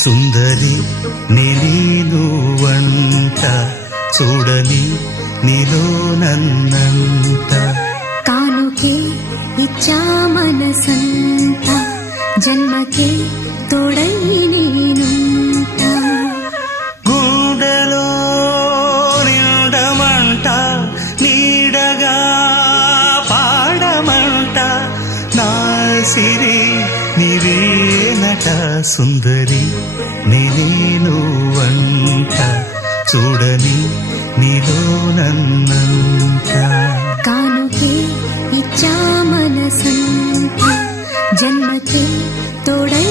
సుందరి నేను వంట చూడని నీలో నన్నంత కానుకే ఇచ్చా మనసంత జన్మకే తోడై నేనుంట గుండెలో నిండమంట నీడగా పాడమంట నా సిరి నీవేనట సుందరి నేను వంట చూడని నీలో నన్నంత కానుకే ఇచ్చా మనసంత జన్మకే తోడై